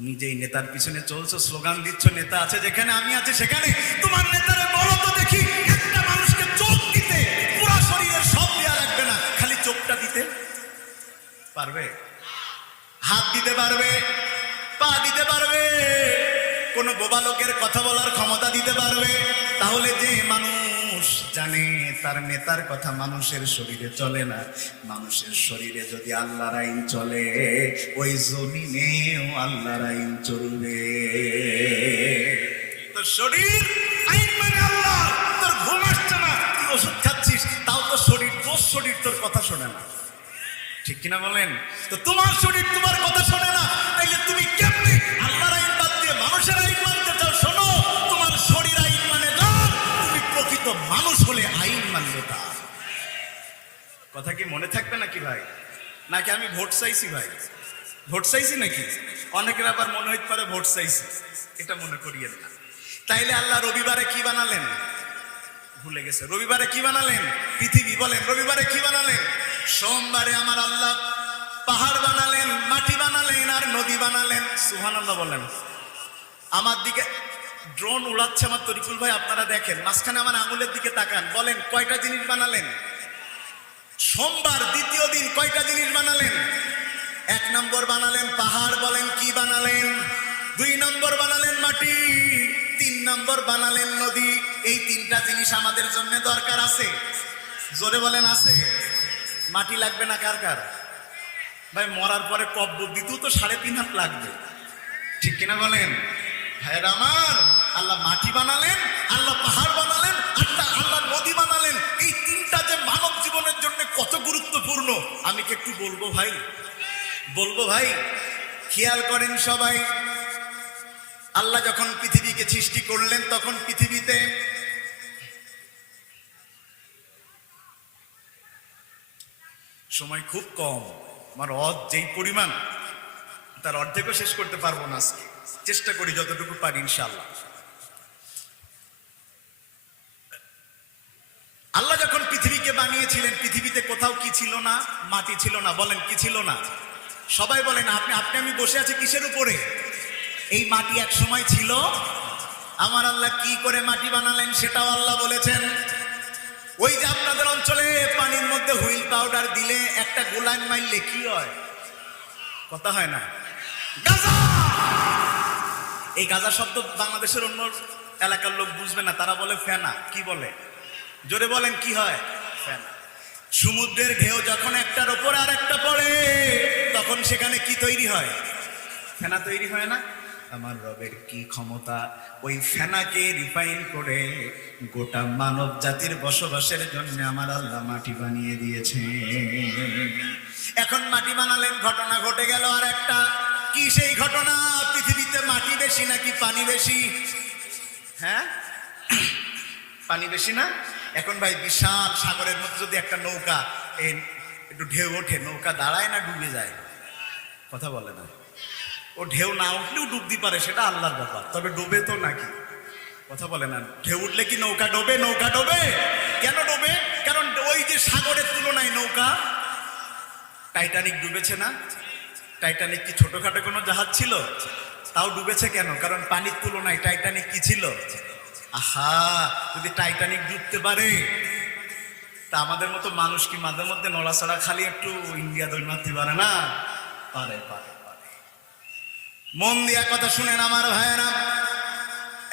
তুমি যেই নেতার পিছনে চলছো, স্লোগান দিচ্ছ, নেতা আছে যেখানে, আমি আছি সেখানে। তোমার নেতারে বলো তো দেখি, একটা মানুষকে চোখ দিতে, পুরো শরীরের সব দেয়া লাগবে না, খালি চোখটা দিতে। পারবে? হাত দিতে পারবে, পা দিতে পারবে, কোন বোবা লোকের কথা বলার ক্ষমতা দিতে পারবে। তাহলে যে মানুষ জানে, তার নেতার কথা মানুষের শরীরে চলে না। মানুষের শরীরে যদি আল্লাহর আইন চলে, ওই জমিনেও আল্লাহর আইন চলবে। শরীর মানে শরীর, তোর কথা শোনে না। ঠিক কিনা বলেন? তো তোমার শরীর তোমার কথা শোনে না, তাইলে তুমি কেমনে মানুষ হলে আইন মানবে তা কথা কি মনে থাকবে নাকি ভাই? নাকি আমি ভোট চাইছি ভাই? ভোট চাইছি নাকি? অনেকের আবার মনে হইতে পারে ভোট চাইছি। এটা মনে করিয়েন না। তাইলে আল্লাহ রবিবারে কি বানালেন? ভুলে গেছে। রবিবারে কি বানালেন? পৃথিবী বলেন, রবিবারে কি বানালেন? সোমবারে আমার আল্লাহ পাহাড় বানালেন, মাটি বানালেন আর নদী বানালেন। সুহান আল্লাহ বলেন। আমার দিকে ড্রোন উড়াচ্ছে আমার তরিকুল ভাই, আপনারা দেখেন। মাঝখানে আমার আঙুলের দিকে তাকান। বলেন, কয়টা জিনিস বানালেন? সোমবার দ্বিতীয় দিন কয়টা জিনিস বানালেন? এক নম্বর বানালেন পাহাড়, বলেন, কি বানালেন? দুই নম্বর বানালেন মাটি, তিন নম্বর বানালেন নদী। এই তিনটা জিনিস আমাদের জন্য দরকার আছে। জোরে বলেন, আছে? মাটি লাগবে না কার কার? ভাই, মরার পরে কব্য দিতেও তো সাড়ে তিন হাত লাগবে। ঠিক কিনা বলেন? ভাইয়ের আমার, আল্লাহ মাটি বানালেন, আল্লাহ পাহাড় বানালেন আল্লাহ আল্লাহ নদী বানালেন। এই তিনটা যে মানব জীবনের জন্য কত গুরুত্বপূর্ণ, আমি কি একটু বলব ভাই? বলব ভাই, খেয়াল করেন সবাই, আল্লাহ যখন পৃথিবীকে সৃষ্টি করলেন, তখন পৃথিবীতে সময় খুব কম। আমার অদ যেই পরিমাণ, তার অর্ধেকও শেষ করতে পারব না আজকে। চেষ্টা করি যতটুকু পারি ইনশাল্লাহ আল্লাহ যখন পৃথিবীকে বানিয়েছিলেন, পৃথিবীতে কোথাও কি ছিল না, মাটি ছিল না, বলেন কি ছিল না? সবাই বলেন, আপনি আপনি, আমি বসে আছি কিসের উপরে? এই মাটি এক সময় ছিল। আমার আল্লাহ কি করে মাটি বানালেন সেটাও আল্লাহ বলেছেন। ওই যে আপনাদের অঞ্চলে পানির মধ্যে হুইল পাউডার দিলে একটা গোলান মারলে কি হয়? কথা হয় না। গাজা! এই গাজা শব্দ বাংলাদেশের অন্য এলাকার লোক বুঝবে না, তারা বলে ফেনা, কি বলে? জোরে বলেন, কি হয়? ফেনা। সমুদ্রের ঢেউ যখন একটার ওপর আর একটা পড়ে, তখন সেখানে কি তৈরি হয়? ফেনা তৈরি হয় না? আমার রবের কি ক্ষমতা? ওই ফেনাকে রিফাইন করে গোটা মানব জাতির বসবাসের জন্য আমার আল্লাহ মাটি বানিয়ে দিয়েছে এখন মাটি বানালেন, ঘটনা ঘটে গেল আর একটা কি সেই ঘটনা? পৃথিবীতে মাটি বেশি নাকি পানি বেশি? হ্যাঁ? পানি বেশি না? এখন ভাই বিশাল সাগরের মধ্যে যদি একটা নৌকা একটু ঢেউ ওঠে, নৌকা দাঁড়ায় না ডুবে যায়? কথা বলে না। ও ঢেউ না উঠলেও ডুবতে পারে, সেটা আল্লাহর ব্যাপার। তবে ডুবে তো নাকি? কথা বলে না। ঢেউ উঠলে কি নৌকা ডোবে? নৌকা ডোবে? কেন ডোবে? কারণ ওই যে সাগরের তুলনায় নৌকা টাইটানিক ডুবেছে না? টাইটানিক কি ছোটখাটো কোনো জাহাজ ছিল? তাও ডুবেছে কেন? কারণ পানির তুলনায় টাইটানিক কি ছিল? আহা, যদি টাইটানিক ডুবতে পারে, তা আমাদের মতো মানুষ কি মাঝে মধ্যে নড়াচড়া খালি একটু ইন্ডিয়া দই মারতে পারে না? পারে পারে পারে। মন দিয়া কথা শুনেন আমার ভাইয়েরা।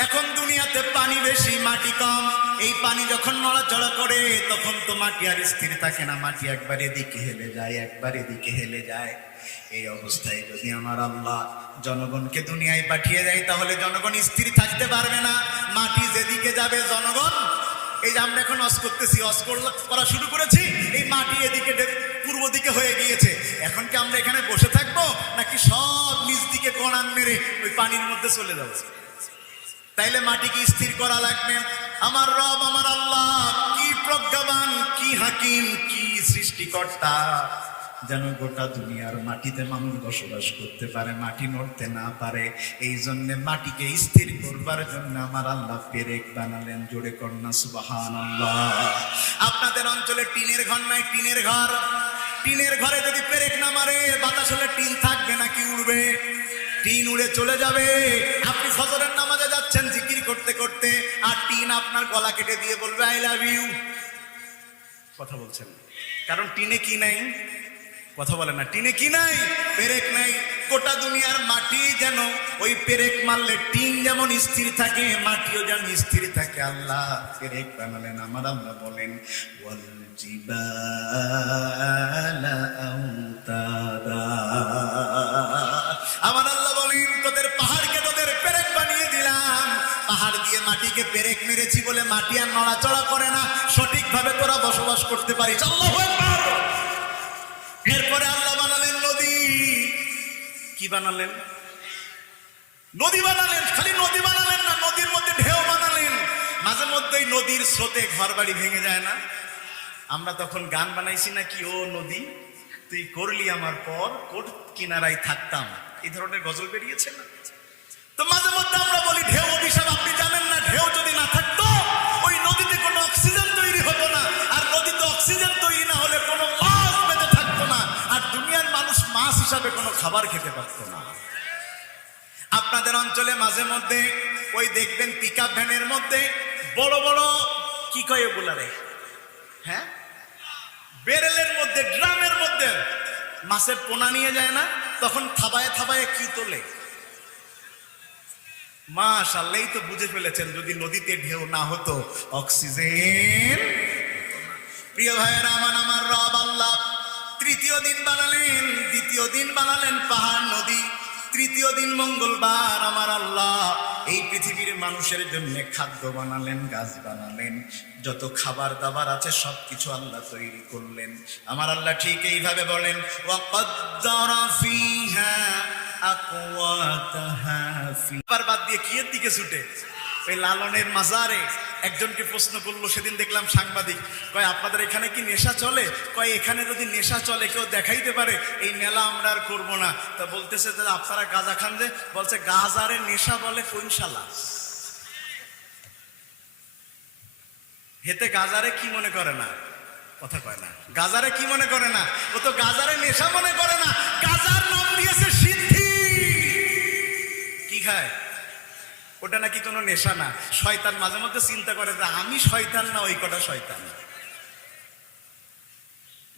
এখন দুনিয়াতে পানি বেশি, মাটি কম। এই পানি যখন নড়াচড়া করে, তখন তো মাটি আর স্থির থাকে না। মাটি একবার এদিকে হেলে যায়, একবার এদিকে হেলে যায়। এই অবস্থায় যদি আমার আল্লাহ জনগণকে দুনিয়ায় পাঠিয়ে দেয়, তাহলে জনগণ স্থির থাকতে পারবে না। মাটি যেদিকে যাবে, জনগণ, এই যে আমরা এখন অস করতেছি, অস করা শুরু করেছি, এই মাটি এদিকে পূর্ব দিকে হয়ে গিয়েছে। এখন কি আমরা এখানে বসে থাকব? নাকি সব নিচ দিকে কণান মেরে ওই পানির মধ্যে চলে যাব? তাইলে মাটিকে স্থির করা লাগবে। আমার রব, আমার আল্লাহ, কি প্রজ্ঞাবান, কি হাকিম, কি সৃষ্টিকর্তা। যেন গোটা দুনিয়ার মাটিতে মানুষ বসবাস করতে পারে, মাটি নড়তে না পারে। এই জন্য মাটিকে স্থির করবার জন্য আমার আল্লাহ পেরেক বানালেন, জোরে কন্যা সুবাহান আপনাদের অঞ্চলে টিনের ঘর নাই, টিনের ঘর। টিনের ঘরে যদি পেরেক না মারে, বাতাস হলে টিন থাকবে নাকি উড়বে? টিন উড়ে চলে যাবে। আপনি ফজরের নামাজে যাচ্ছেন জিকির করতে করতে আর টিন আপনার গলা কেটে দিয়ে বলবে আই লাভ ইউ কথা বলছেন। কারণ টিনে কি নাই? কথা বলে না। টিনে কি নাই? পেরেক নাই। গোটা দুনিয়ার মাটি যেন ওই পেরেক মারলে টিন যেমন স্থির থাকে, মাটিও যেন স্থির থাকে। আল্লাহ পেরেক বানালেন। আমার আল্লাহ বলেন জিবালা মাটিকে পেরেক মেরেছি বলে মাটি আর নড়াচড়া করে না, সঠিকভাবে তোরা বসবাস করতে পারিস। এরপরে আল্লাহ বানালেন নদী। কি বানালেন? নদী বানালেন, খালি নদী বানালেন না, নদীর মধ্যে ঢেউ বানালেন। মাঝে মধ্যেই নদীর স্রোতে ঘর বাড়ি ভেঙে যায় না? আমরা তখন গান বানাইছি না কি ও নদী, তুই করলি আমার পর, কোট কিনারায় থাকতাম। এই ধরনের গজল বেরিয়েছে না? তো মাঝে মধ্যে আমরা বলি, ঢেউ অভিশাপ খাবার খেতে পারতো না। আপনাদের অঞ্চলে মাঝে মধ্যে ওই দেখবেন পিক ভ্যানের মধ্যে বড় বড় কি কয় ওগুলারে হ্যাঁ? বেরেলের মধ্যে, ড্রামের মধ্যে। মাছের পোনা নিয়ে যায় না, তখন থাবায় থাবায় কি তোলে? মাশাল্লাহ এই তো বুঝে ফেলেছেন, যদি নদীতে ঢেউ না হতো, অক্সিজেন। প্রিয় ভাইয়েরা, আমার আমার রব আল্লাহ তৃতীয় দিন বানালেন, দ্বিতীয় দিন বানালেন পাহাড় নদী। তৃতীয় দিন মঙ্গলবার আমার আল্লাহ এই পৃথিবীর মানুষের জন্য খাদ্য বানালেন, গাছ বানালেন। যত খাবার দাবার আছে সব কিছু আল্লাহ তৈরি করলেন। আমার আল্লাহ ঠিক এইভাবে বলেন আবার বাদ দিয়ে কি দিকে ছুটে? ওই লালনের মাজারে। একজনকে প্রশ্ন করল, সেদিন দেখলাম সাংবাদিক। কয়, আপনাদের এখানে কি নেশা চলে? কয়, এখানে যদি নেশা চলে, কেউ দেখাইতে পারে, এই মেলা আমরা আর করব না। তা বলতেছে যে, আপনারা গাঁজা খান যে। বলছে, গাজারে নেশা বলে কোন শালা হেতে গাজারে কি মনে করে না? কথা কয় না। গাজারে কি মনে করে না? ও তো গাজারে নেশা মনে করে না। গাজার নাম দিয়েছে সিদ্ধি। কি খায়? ওটা নাকি কোনো নেশা না। শয়তান মাঝে মধ্যে চিন্তা করে যে আমি শয়তান না, ওই কটা শয়তান।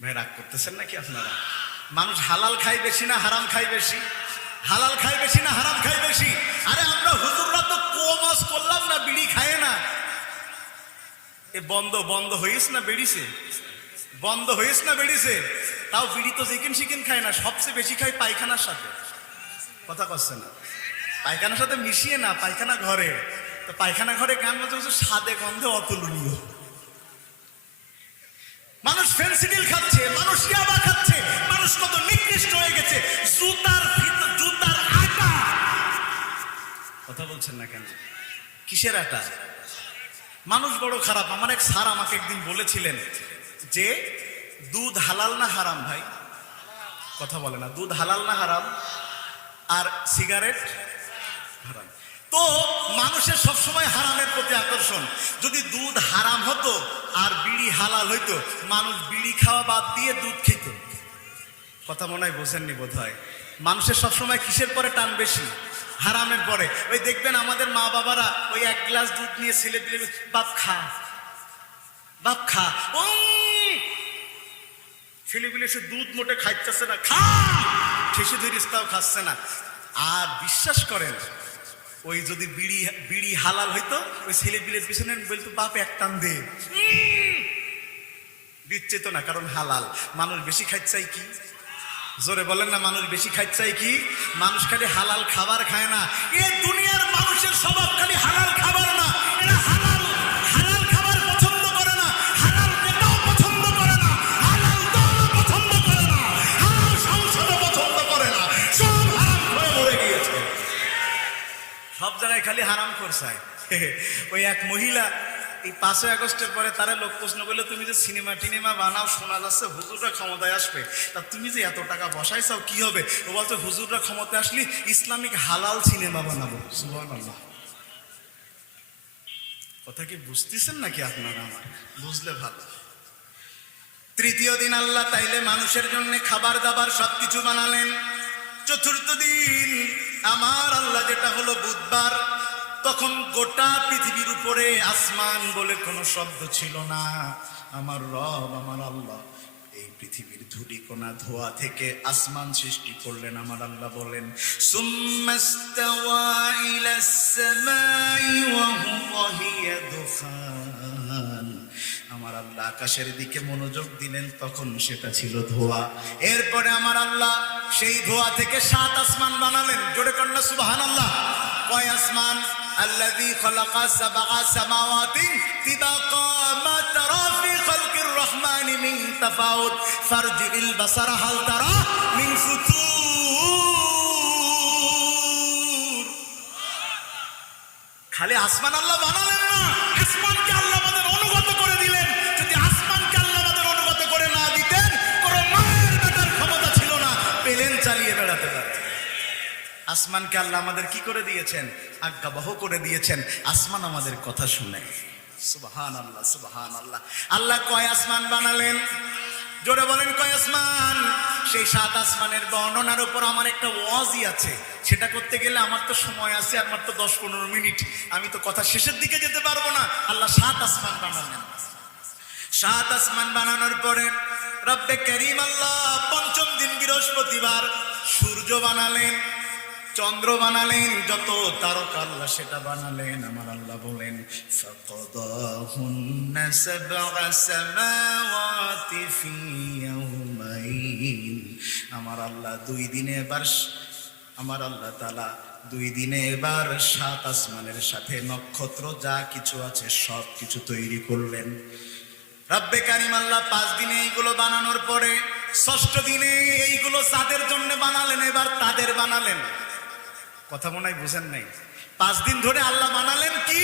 ভাই, রাগ করতেছেন নাকি আপনারা? মানুষ হালাল খায় বেশি না হারাম খায় বেশি? হালাল খায় বেশি না হারাম খায় বেশি? আরে আমরা হুজুররা তো কোমাস করলাম না, বিড়ি খায় না। এ বন্ধ বন্ধ হইস না বেরিয়েছে বন্ধ হইস না বেরিয়েছে তাও বিড়ি তো চিকেন চিকেন খায় না, সবচেয়ে বেশি খায় পায়খানার সাথে। কথা কচ্ছে না। পায়খানার সাথে মিশিয়ে না, পায়খানা ঘরে। তো পায়খানা ঘরে গান বাজে হচ্ছে স্বাদে, গন্ধে অতুলনীয়। মানুষ ফেন্সিডিল খাচ্ছে, মানুষ ইয়াবা খাচ্ছে, মানুষ কত নিকৃষ্ট হয়ে গেছে, জুতার জুতার আটা। কথা বলছেন না কেন? কিসের আটা? মানুষ বড় খারাপ। আমার এক স্যার আমাকে একদিন বলেছিলেন যে, দুধ হালাল না হারাম ভাই? কথা বলে না, দুধ হালাল না হারাম, আর সিগারেট তো মানুষের সবসময় হারামের প্রতি আকর্ষণ। যদি দুধ হারাম হতো আর বিড়ি হালাল হইতো মানুষ বিড়ি খাওয়া বাদ দিয়ে দুধ খেত। কথা মনে হয় বোঝেননি বোধ হয় মানুষের সবসময় কিসের পরে টান বেশি? হারামের পরে। ওই দেখবেন আমাদের মা বাবারা ওই এক গ্লাস দুধ নিয়ে ছেলে দিলে বাপ খা বাপ খা। উম, ছেলেগুলো সে দুধ মোটে খাইতেছে না খা! ঠেসে ধরিস তাও খাচ্ছে না। আর বিশ্বাস করেন ওই যদি বিড়ি বিড়ি হালাল হইতো ওই ছেলে পিলের পিছনে বলতো বাপ এক টান দে। উম, দিচ্ছে তো না কারণ হালাল। মানুষ বেশি খাইতে কি? জোরে বলেন না মানুষ বেশি খাইতে চাই কি? মানুষ খালি হালাল খাবার খায় না। এ দুনিয়ার মানুষের স্বভাব খালি হালাল খাবার না। সব খালি হারাম করছায় ওই এক মহিলা, এই পাঁচই আগস্টের পরে তারা লোক প্রশ্ন করলে, তুমি যে সিনেমা টিনেমা বানাও, শোনা যাচ্ছে হুজুররা ক্ষমতায় আসবে। তা তুমি যে এত টাকা বসাইছাও, কি হবে? ও বলছে, হুজুররা ক্ষমতায় আসলে ইসলামিক হালাল সিনেমা বানাবো। সুবহানাল্লাহ। কথা কি বুঝতেছেন নাকি আপনারা আমার? বুঝলে ভালো। তৃতীয় দিন আল্লাহ তাইলে মানুষের জন্য খাবার দাবার সবকিছু বানালেন। চতুর্থ দিন আমার আল্লাহ যেটা হলো বুধবার, তখন গোটা পৃথিবীর উপরে আসমান বলে কোনো শব্দ ছিল না। আমার রব, আমার আল্লাহ, এই পৃথিবীর ধূলিকণা ধোয়া থেকে আসমান সৃষ্টি করলেন, আমার আল্লাহ বলেন সুম্মাস্তাওয়া ইলাস সামাই ওয়া হুয়া হিয়া দুখান আমার আল্লাহ আকাশের দিকে মনোযোগ দিলেন তখন সেটা ছিল ধোয়া এরপরে আমার আল্লাহ সেই ধোয়া থেকে সাত আসমান বানালেন জোরে কন্যা সুবাহান আল্লাহ কয় আসমান الذي خلق سبع سماوات طباقا ما ترى في خلق الرحمن من تفاوت فارجع البصر هل ترى من فتور খালি আসমান আল্লাহ বানালেন না আসমানকে আল্লাহ আসমানকে আল্লাহ আমাদের কি করে দিয়েছেন? আজ্ঞাবহ করে দিয়েছেন। আসমান আমাদের কথা শুনে। সুবহান আল্লাহ সুবহান আল্লাহ আল্লাহ কয় আসমান বানালেন? জোরে বলেন কয় আসমান? সেই সাত আসমানের বর্ণনার উপর আমার একটা ওয়াজই আছে। সেটা করতে গেলে আমার তো সময় আছে, আমার তো দশ পনেরো মিনিট। আমি তো কথা শেষের দিকে যেতে পারব না। আল্লাহ সাত আসমান বানালেন। সাত আসমান বানানোর পরে রব্বে করিম আল্লাহ পঞ্চম দিন বৃহস্পতিবার সূর্য বানালেন। চন্দ্র বানালেন, যত তারকা আল্লাহ সেটা বানালেন। আমার আল্লাহ বলেন আমার আল্লাহ দুই দিনে এবার আমার আল্লাহ তালা দুই দিনে এবার সাত আসমানের সাথে নক্ষত্র, যা কিছু আছে সব কিছু তৈরি করলেন। রব্বে কারিম আল্লাহ পাঁচ দিনে এইগুলো বানানোর পরে ষষ্ঠ দিনে এইগুলো যাদের জন্য বানালেন, এবার তাদের বানালেন। কথা মনে হয় বুঝেন নাই। পাঁচ দিন ধরে আল্লাহ বানালেন কি?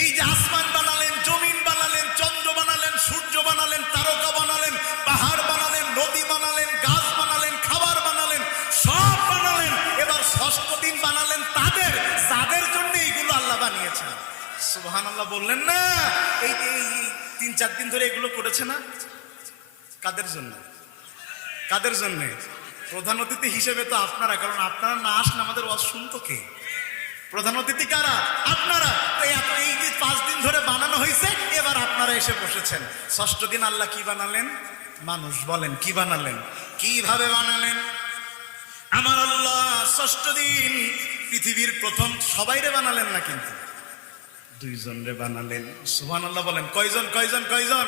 এই যে আসমান বানালেন, জমিন বানালেন, চন্দ্র বানালেন, সূর্য বানালেন, তারকা বানালেন, পাহাড় বানালেন, নদী বানালেন, গাছ বানালেন, খাবার বানালেন, সব বানালেন। এবার ষষ্ঠ দিন বানালেন তাদের। তাদের জন্য এইগুলো আল্লাহ বানিয়েছেন। সুহান আল্লাহ বললেন না। এই তিন চার দিন ধরে এগুলো করেছে না? কাদের জন্য? কাদের জন্য? প্রধান অতিথি হিসেবে তো আপনারা, কারণ আপনারা না আসলে আমাদের ওয়াজ শুনতো কে? প্রধান অতিথি কারা? আপনারা। এই যে পাঁচ দিন ধরে বানানো হয়েছে, এবার আপনারা এসে বসেছেন। ষষ্ঠ দিন আল্লাহ কি বানালেন? মানুষ বলেন, কি বানালেন? কীভাবে বানালেন? আমার আল্লাহ ষষ্ঠ দিন পৃথিবীর প্রথম সবাইরে বানালেন না কিন্তু? দুইজন রে বানালেন। সুহান আল্লাহ বলেন, কয়জন কয়জন কয়জন?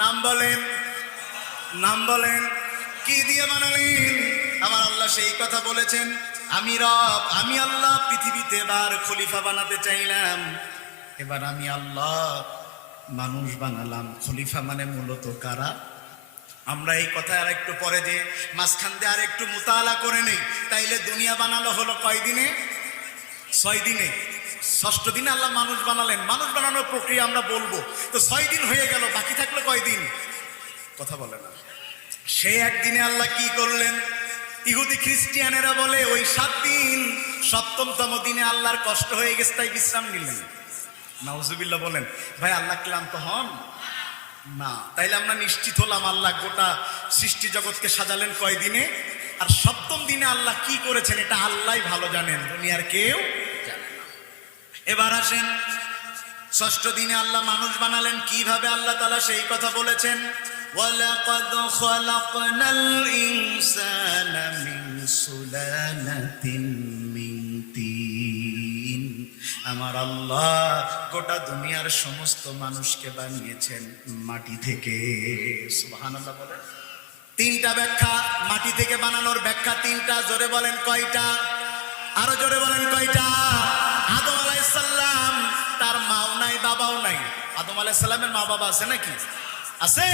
নাম বলেন নাম বলেন। কি দিয়ে বানালেন? আমার আল্লাহ সেই কথা বলেছেন, আমি রব, আমি আল্লাহ, পৃথিবীতে এবার খলিফা বানাতে চাইলাম। এবার আমি আল্লাহ, মানুষ বানালাম। খলিফা মানে মূলত কারা? আমরা এই কথা আর একটু পরে যে মাঝখান দিয়ে আর একটু মোতালা করে নেই। তাইলে দুনিয়া বানালো হলো কয় দিনে? ছয় দিনে। ষষ্ঠ দিনে আল্লাহ মানুষ বানালেন। মানুষ বানানোর প্রক্রিয়া আমরা বলব। তো ছয় দিন হয়ে গেল, বাকি থাকল কয় দিন? কথা বলে না। সে একদিনে আল্লাহ কি করলেন? ইহুদি খ্রিস্টিয়ানেরা বলে, ওই সাত দিন সপ্তমতম দিনে আল্লাহর কষ্ট হয়ে গেছে, তাই বিশ্রাম নিলেন। নাউজুবিল্লাহ বলেন, ভাই, আল্লাহ ক্লান্ত হন? না। তাইলে আমরা নিশ্চিত হলাম আল্লাহ গোটা সৃষ্টি জগৎকে সাজালেন কয়দিনে? আর সপ্তম দিনে আল্লাহ কি করেছেন, এটা আল্লাহ ভালো জানেন, দুনিয়ার কেউ জানে না। এবার আসেন, ষষ্ঠ দিনে আল্লাহ মানুষ বানালেন, কীভাবে আল্লাহ তালা সেই কথা বলেছেন? وَلَقَدْ خَلَقْنَا الْإِنسَانَ مِنْ سُلَالَةٍ مِنْ طِينٍ আমার আল্লাহ গোটা দুনিয়ার সমস্ত মানুষকে বানিয়েছেন মাটি থেকে সুবহানাল্লাহ বলেন তিনটা ব্যাখ্যা মাটি থেকে বানানোর ব্যাখ্যা তিনটা জোরে বলেন কয়টা আরো জোরে বলেন কয়টা আদম আলাইসাল্লাম তার মাও নাই বাবাও নাই আদম আলাইসাল্লামের মা বাবা আছে নাকি আছে?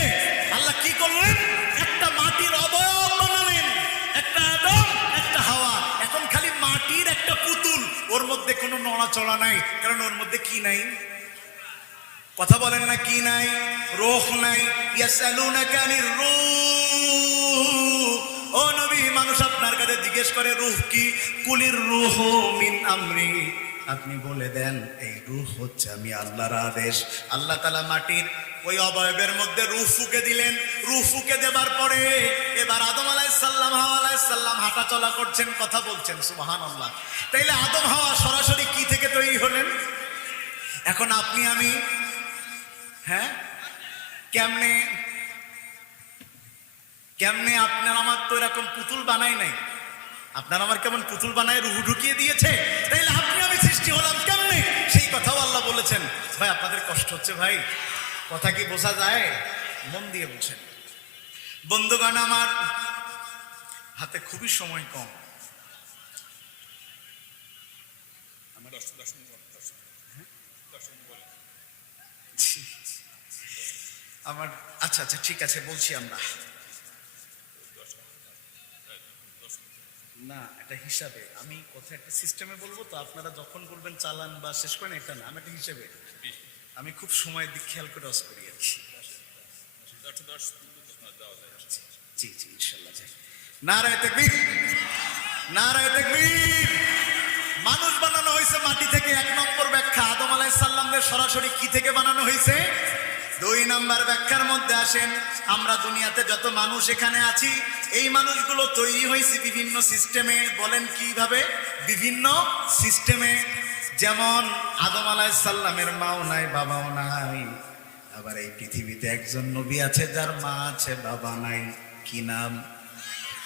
আল্লাহ কি করলেন? একটা মাটির অবয়ব বানালেন। একটা আদম, একটা হাওয়া। এখন খালি মাটির একটা পুতুল। ওর মধ্যে কোনো নড়াচড়া নাই। কারণ ওর মধ্যে কি নাই? কথা বলেন না, কি নাই? রোহ নাই। ইয়াসালুনাকা আনির রূহ। ও নবী, মানুষ আপনার কাছে জিজ্ঞেস করে, রূহ কি? কুলির রূহ মিন আমরি। আপনি বলে দেন, এই রুহ হচ্ছে আমি আল্লাহর আদেশ। আল্লাহ তালা মাটির ওই অবয়বের মধ্যে রুহ ফুকে দিলেন। রুহ ফুকে দেবার পরে এবার আদম আলাইসাল্লাম হাওয়া আলাইসাল্লাম হাঁটা চলা করছেন, কথা বলছেন সুবাহান আল্লাহ তাইলে আদম, হাওয়া সরাসরি কি থেকে তৈরি হলেন? এখন আপনি, আমি হ্যাঁ? কেমনে কেমনে আপনার আমার তো এরকম পুতুল বানাই নাই? আপনার আমার কেমন পুতুল বানায় রুহু ঢুকিয়ে দিয়েছে? আমি সৃষ্টি হলাম কেমনে? সেই কথাও আল্লাহ বলেছেন। ভাই আপনাদের কষ্ট হচ্ছে ভাই। কথা কি বোঝা যায়? মন দিয়ে বুঝেন। বন্ধুগণ আমার হাতে খুবই সময় কম। আমার আমার আচ্ছা আচ্ছা ঠিক আছে বলছি আমরা। না এটা হিসাবে। আমি কথা একটা সিস্টেমে বলব তো আপনারা যখন বলবেন চালান বা শেষ করেন এটা না আমি একটা হিসেবে আমি খুব সময় দিক খেয়াল করে অস করি আর কি। জি জি ইনশাল্লাহ যাই নারায় দেখবি নারায় দেখবি মানুষ বানানো হয়েছে মাটি থেকে এক নম্বর ব্যাখ্যা। আদম আলাইসাল্লামদের সরাসরি কি থেকে বানানো হয়েছে? দুই নাম্বার ব্যাখ্যার মধ্যে আসেন, আমরা দুনিয়াতে যত মানুষ এখানে আছি, এই মানুষগুলো তৈরি হয়েছে বিভিন্ন সিস্টেমে। বলেন কীভাবে? বিভিন্ন সিস্টেমে। যেমন আদম আলাইসাল্লামের মাও নাই, বাবাও নাই। আবার এই পৃথিবীতে একজন নবী আছে, যার মা আছে, বাবা নাই। কি নাম?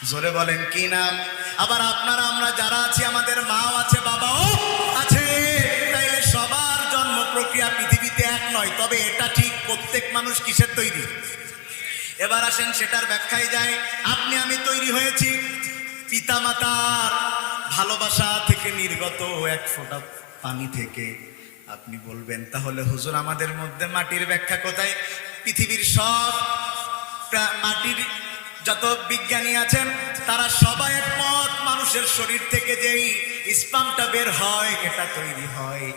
জোরে বলেন, কি নাম? আবার আপনারা, আমরা যারা আছি, আমাদের মাও আছে, বাবাও আছে। মানুষ কিসের তৈরি? এবার আসেন সেটার ব্যাখ্যায় যায় আপনি, আমি তৈরি হয়েছি পিতামাতার ভালোবাসা থেকে নির্গত এক ফোঁটা পানি থেকে। আপনি বলবেন, তাহলে হুজুর, আমাদের মধ্যে মাটির ব্যাখ্যা কোথায়? পৃথিবীর সব মাটির যত বিজ্ঞানী আছেন, তারা সবাই একমত, মানুষের শরীর থেকে যেই স্পামটা বের হয়, এটা তৈরি হয়।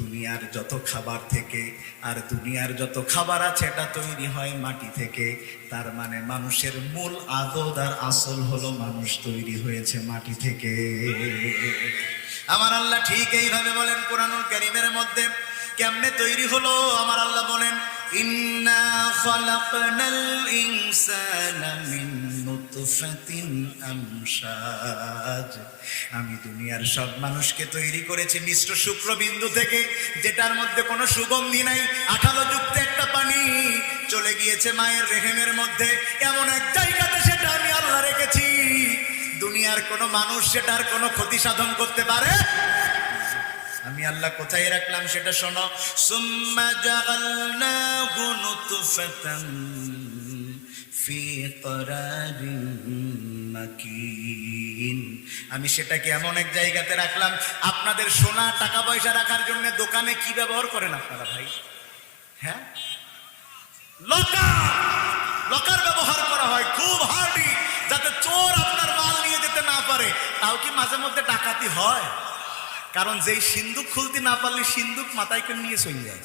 দুনিয়ার যত খাবার থেকে আর দুনিয়ার যত খাবার আছে এটা তৈরি হয় মাটি থেকে। তার মানে মানুষের মূল আদত আর আসল হলো মানুষ তৈরি হয়েছে মাটি থেকে। আমার আল্লাহ ঠিক এইভাবে বলেন কোরআনুল কারীমের মধ্যে কেমনে তৈরি হলো? আমার আল্লাহ বলেন আমি দুনিয়ার সব মানুষকে তৈরি করেছি মিশ্র শুক্রবিন্দু থেকে, যেটার মধ্যে কোনো সুগন্ধি নাই। আঠালো যুক্ত একটা পানি চলে গিয়েছে মায়ের রেহেমের মধ্যে। এমন এক জায়গাতে সেটা আমি আল্লাহ রেখেছি। দুনিয়ার কোনো মানুষ সেটার কোনো ক্ষতি সাধন করতে পারে আমি আল্লাহ কোথায় রাখলাম সেটা শোনো। সুম্মা জাগালনাহু নুতফাতান ফি করারিন মাকিন। আমি সেটাকে এমন এক জায়গাতে রাখলাম, আপনাদের সোনা টাকা পয়সা রাখার জন্য দোকানে কি ব্যবহার করেন আপনারা ভাই? হ্যাঁ? লকার! লকার ব্যবহার করা হয় খুব হার্ডি যাতে চোর আপনার মাল নিয়ে যেতে না পারে। তাও কি মাঝে মধ্যে ডাকাতি হয়? কারণ যেই সিন্দুক খুলতে না পারলে সিন্দুক মাথায় করে নিয়ে চলে যায়।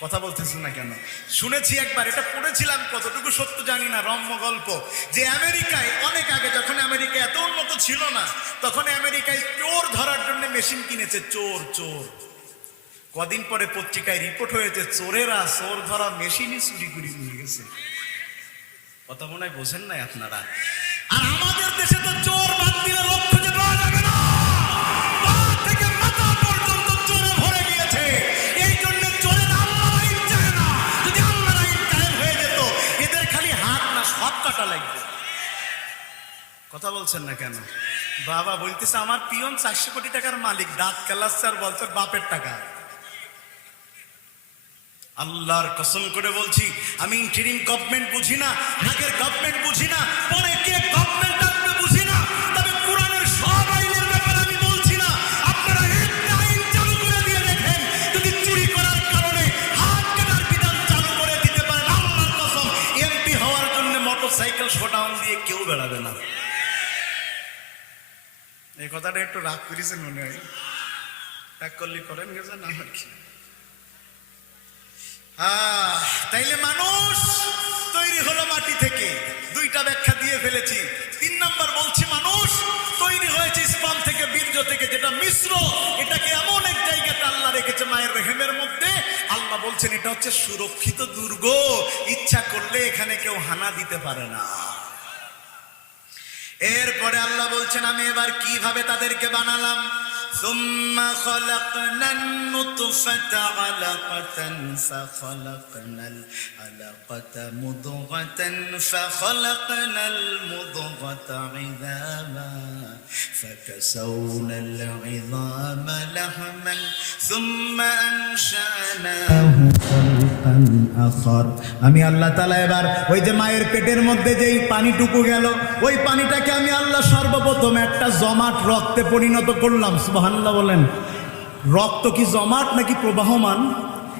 কথা বলতেছেন না কেন? শুনেছি একবার, এটা পড়েছিলাম, কতটুকু সত্য জানি না, রম্য গল্প, যে আমেরিকায়, অনেক আগে যখন আমেরিকা এত উন্নত ছিল না, তখন আমেরিকায় চোর ধরার জন্য মেশিন কিনেছে, চোর চোর। কদিন পরে পত্রিকায় রিপোর্ট হয়েছে, চোরেরা চোর ধরা মেশিনই চুরি করে নিয়ে গেছে। কথা মনে হয় বোঝেন নাই আপনারা? আর আমাদের দেশে তো চোর কথা বলছেন না কেন? বাবা বলতেছে, আমার পিয়ন চারশো কোটি টাকার মালিক, দাঁত কালাচ্ছে আর বলছে বাপের টাকা। আল্লাহর কসম করে বলছি, আমি ইন্টারিম গভর্নমেন্ট বুঝি না, আগের গভর্নমেন্ট বুঝি না, পরে কে গভর্নমেন্ট এই কথাটা একটু রাগ করেছেন মনে হয়। রাগ করলি করেন গেছে না কি। তাইলে মানুষ তৈরি হলো মাটি থেকে। দুইটা ব্যাখ্যা দিয়ে ফেলেছি। তিন নম্বর বলছি মানুষ তৈরি হয়েছে স্পাম থেকে, বীর্য থেকে, যেটা মিশ্র, এটাকে এমন এক জায়গাতে আল্লাহ রেখেছে মায়ের রেহেমের মধ্যে। আল্লাহ বলছেন, এটা হচ্ছে সুরক্ষিত দুর্গ। ইচ্ছা করলে এখানে কেউ হানা দিতে পারে না। এরপরে আল্লাহ বলছেন আমি এবার কিভাবে তাদেরকে বানালাম ثم خلقنا النطفة علقة فخلقنا العلقة مضغة فخلقنا المضغة عظاما فكسونا العظام لحما ثم أنشأناه خلقا আমি আল্লাহ তালা এবার ওই যে মায়ের পেটের মধ্যে যেই পানিটুকু গেল, ওই পানিটাকে আমি আল্লাহ সর্বপ্রথম একটা জমাট রক্তে পরিণত করলাম। সুবহানাল্লাহ বলেন। রক্ত কি জমাট নাকি প্রবাহমান?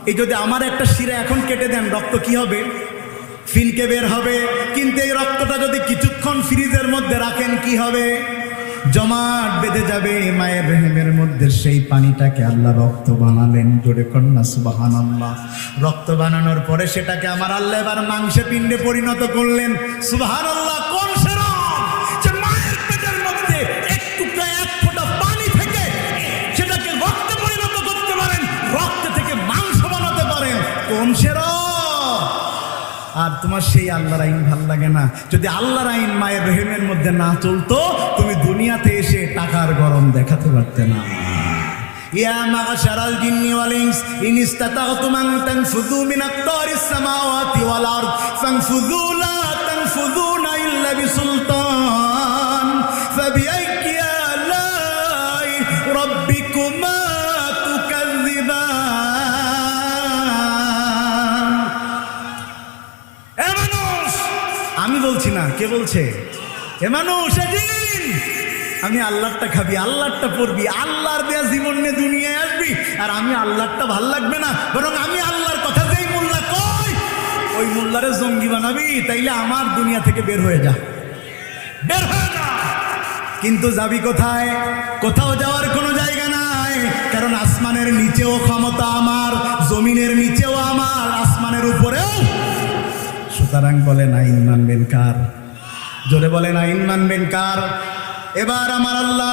এই যদি আমার একটা শিরা এখন কেটে দেন, রক্ত কি হবে? ফিনকে বের হবে। কিন্তু এই রক্তটা যদি কিছুক্ষণ ফ্রিজের মধ্যে রাখেন, কি হবে? জমাট বেঁধে যাবে মায়ের রেহেমের মধ্যে। সেই পানিটাকে আল্লাহ রক্ত বানালেন। জোরে কন্যা সুবাহান আল্লাহ রক্ত বানানোর পরে সেটাকে আমার আল্লাহ এবার মাংসে পিণ্ডে পরিণত করলেন। সুবাহান আল্লাহ তোমার সেই আল্লাহর আইন ভালো লাগে না। যদি আল্লাহর আইন মায়ের রেহেমের মধ্যে না চলতো, তুমি দুনিয়াতে এসে টাকার গরম দেখাতে পারতে না। ইয়া আরদ না কে বলছে? এ মানুষ, এ জিন! আমি আল্লাহরটা খাবি, আল্লাহরটা পড়বি, আল্লাহর দেয়া জীবন নিয়ে দুনিয়ায় আসবি, আর আমি আল্লাহরটা ভালো লাগবে না, বরং আমি আল্লাহর কথা যেই মোল্লা কই, ওই মোল্লারে জঙ্গি বানাবি, তাইলে আমার দুনিয়া থেকে বের হয়ে যা। বের হয়ে যা! কিন্তু যাবি কোথায়? কোথাও যাওয়ার কোনো জায়গা নাই, কারণ আসমানের নিচেও ক্ষমতা আমার, জমিনের নিচেও সুতরাং বলেন আইন মানবেন কার? জোরে বলেন আইন মানবেন কার? এবার আমার আল্লাহ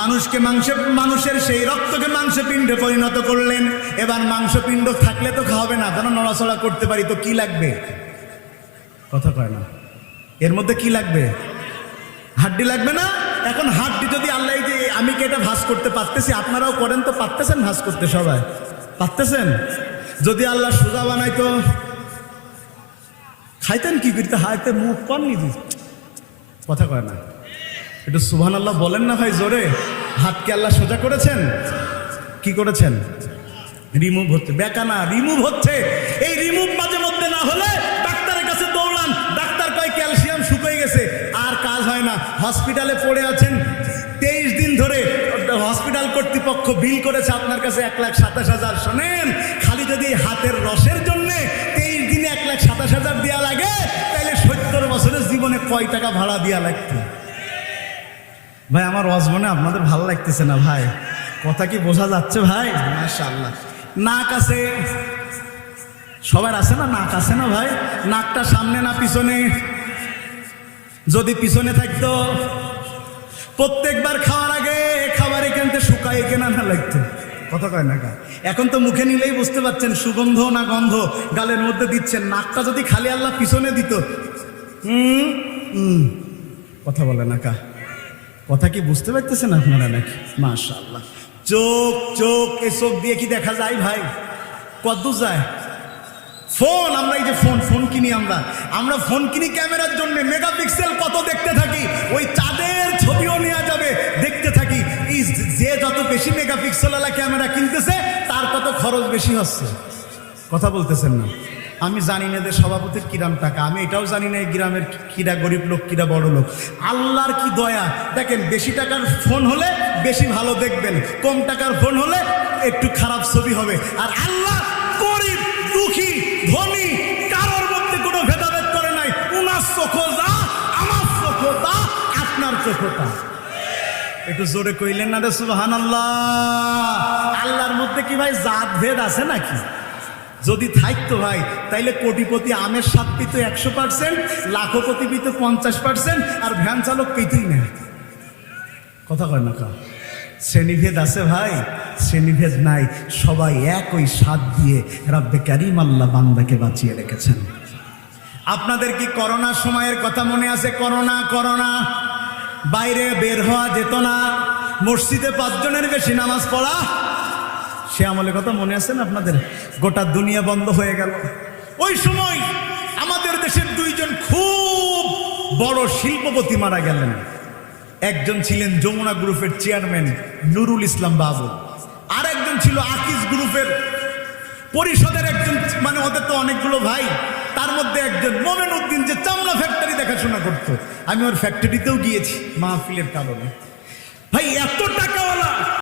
মানুষকে মাংসে, মানুষের সেই রক্তকে মাংসে পিণ্ডে পরিণত করলেন। এবার মাংস পিণ্ড থাকলে তো খাওয়াবে না যেন নড়াচড়া করতে পারি? তো কি লাগবে? কথা কয় না। এর মধ্যে কি লাগবে? হাড্ডি লাগবে না? এখন হাড্ডি যদি আল্লাহ যে আমি কি এটা ভাস করতে পারতেছি? আপনারাও করেন তো, পারতেছেন ভাস করতে সবাই? পারতেছেন? যদি আল্লাহ সোজা বানাইতো খাইতেন কি করতে? হাইতে মুখ নিদি কথা কয় না। একটু সুবহান আল্লাহ বলেন না ভাই, জোরে। হাতকে আল্লাহ সোজা করেছেন? কি করেছেন? রিমুভ হচ্ছে। বেকানা রিমুভ হচ্ছে। এই রিমুভ মাঝে মধ্যে না হলে ডাক্তারের কাছে দৌড়ান। ডাক্তার কয়, ক্যালসিয়াম শুকিয়ে গেছে। আর কাজ হয় না। হসপিটালে পড়ে আছেন তেইশ দিন ধরে। হসপিটাল কর্তৃপক্ষ বিল করেছে আপনার কাছে এক লাখ সাতাশ হাজার। শোনেন, খালি যদি হাতের রসের জন্য লাখ সাতাশ হাজার দেওয়া লাগে তাহলে সত্তর বছরের জীবনে কয় টাকা ভাড়া দেওয়া লাগতো ভাই আমার ওয়াজ মনে আপনাদের ভালো লাগতেছে না ভাই? কথা কি বোঝা যাচ্ছে ভাই? মাশাআল্লাহ। নাক আছে। সবার আছে না নাক আছে না ভাই? নাকটা সামনে না পিছনে? যদি পিছনে থাকতো প্রত্যেকবার খাওয়ার আগে খাবার থেকে শুকায় কেনা না লাগতো। কথা কয় না কা এখন তো মুখে নিলেই বুঝতে পারছেন সুগন্ধ না গন্ধ। গালের মধ্যে দিচ্ছেন, নাকটা যদি খালি আল্লাহ পিছনে দিত। হুম? হুম। কথা বলে না কা। কথা কি বুঝতে পারতেছেন আপনারা নাকি? মাশাআল্লাহ। চোখ চোখ এই চোখ দিয়ে কি দেখা যায় ভাই? কত যায়। ফোন, আমরা এই যে ফোন ফোন কিনি আমরা। আমরা ফোন কিনি ক্যামেরার জন্য, মেগাপিক্সেল কত বেশি মেগাপিক্সেল ওয়ালা ক্যামেরা কিনতেছে, তার তত খরচ বেশি হচ্ছে? কথা বলতেছেন না। আমি জানি না যে সভাপতির কিরাম টাকা, আমি এটাও জানি না এই গ্রামের কিরা গরিব লোক, কিরা বড় লোক। আল্লাহর কি দয়া? দেখেন, বেশি টাকার ফোন হলে বেশি ভালো দেখবেন, কম টাকার ফোন হলে একটু খারাপ ছবি হবে। আর আল্লাহ গরিব, দুঃখী, ধনী, কারোর মধ্যে কোনো ভেদাভেদ করে নাই। উনার চোখো যা আমার চোখো তা আপনার চোখো একটু জোরে কইলেন না রে আল্লাহ আল্লাহর মধ্যে কি ভাই জাত ভেদ আছে নাকি? যদি থাকতো ভাই, তাইলে কোটিপতি আমের স্বাদ পিত একশো পার্সেন্ট লাখপতি পিত পঞ্চাশ পার্সেন্ট আর ভ্যান চালক পেতেই না কথা কয় না কা? শ্রেণীভেদ আছে ভাই? শ্রেণীভেদ নাই। সবাই এক ওই স্বাদ দিয়ে রাব্বে কারিম আল্লাহ বান্দাকে বাঁচিয়ে রেখেছেন। আপনাদের কি করোনা সময়ের কথা মনে আছে? Corona corona. বাইরে বের হওয়া যেত না। মসজিদে পাঁচজনের বেশি নামাজ পড়া। সে আমলের কথা মনে আছে না আপনাদের? গোটা দুনিয়া বন্ধ হয়ে গেল। ওই সময় আমাদের দেশের দুইজন খুব বড় শিল্পপতি মারা গেলেন। একজন ছিলেন যমুনা গ্রুপের চেয়ারম্যান নুরুল ইসলাম বাবু। আর একজন ছিল আকিজ গ্রুপের পরিষদের একজন মানে ওদের তো অনেকগুলো ভাই। তার মধ্যে একজন মোমেন উদ্দিন যে চামড়া ফ্যাক্টরি দেখাশোনা করতো। আমি ওর ফ্যাক্টরিতেও গিয়েছি মাহফিলের কারণে। ভাই, এত টাকা